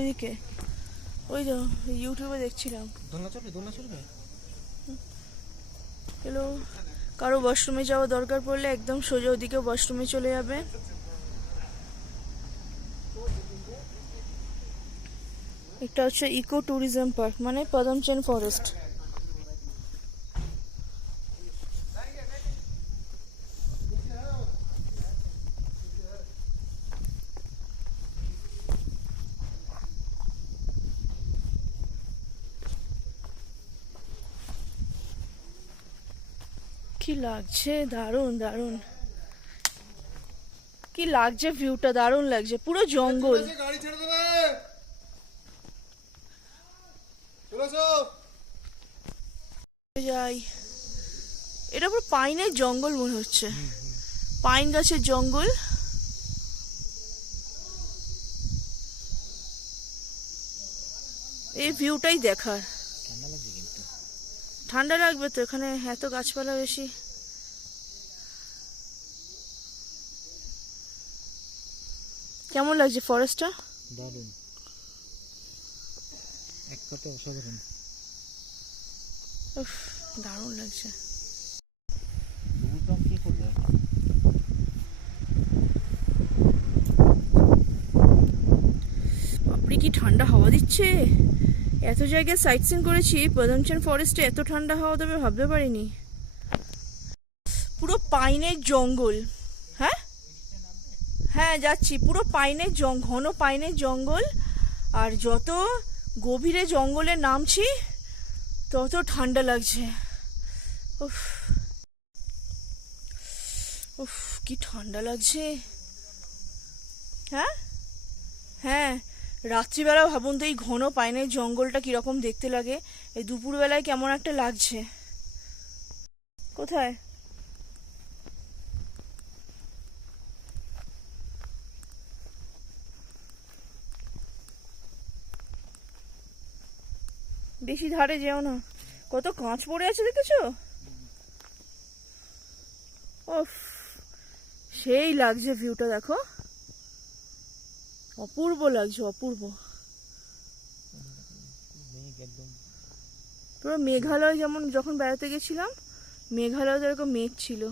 এদিকে ওই তো ইউটিউবে দেখছিলাম। হ্যালো, কারো ওয়াশরুমে যাওয়া দরকার পড়লে একদম সোজা ওদিকে ওয়াশরুমে চলে যাবে। একটা হচ্ছে ইকো ট্যুরিজম পার্ক, মানে পদমচেন ফরেস্ট। কি লাগছে, দারুণ দারুণ, কি লাগছে ভিউটা, দারুণ লাগছে, পুরো জঙ্গল। যাই, এটা পুরো পাইনের জঙ্গল মনে হচ্ছে, পাইন গাছের জঙ্গল। এই ভিউটাই দেখার। ঠান্ডা লাগবে তো, এখানে এত গাছপালা বেশি। কেমন লাগছে ফরেস্টটা? দারুণ, এক কথায় অসাধারণ। উফ, দারুণ লাগছে। কি করবে? বাপরে কি ঠান্ডা হাওয়া দিচ্ছে! এত জায়গায় সাইট সিন করেছি, পদমচেন ফরেস্টে এত ঠান্ডা হাওয়া দেবে ভাবতে পারিনি। পুরো পাইনের জঙ্গল। হ্যাঁ হ্যাঁ যাচ্ছি, পুরো পাইনের ঘন পাইনের জঙ্গল। আর যত গভীরে জঙ্গলে নামছি তত ঠান্ডা লাগছে। উফ উফ, কি ঠান্ডা লাগছে। হ্যাঁ হ্যাঁ, রাত্রিবেলা ভাবুন তো এই ঘন পাইনের জঙ্গলটা কিরকম দেখতে লাগে, এই দুপুরবেলায় কেমন একটা লাগছে। কোথায়? বেশি ধারে যেও না, কত কাঁচ পড়ে আছে দেখেছো? ওফ, সেই লাগছে ভিউটা, দেখো অপূর্ব লাগছে, অপূর্ব। পুরো মেঘালয় যেমন যখন বেড়াতে গেছিলাম, মেঘালয় তো এরকম মেঘ ছিল।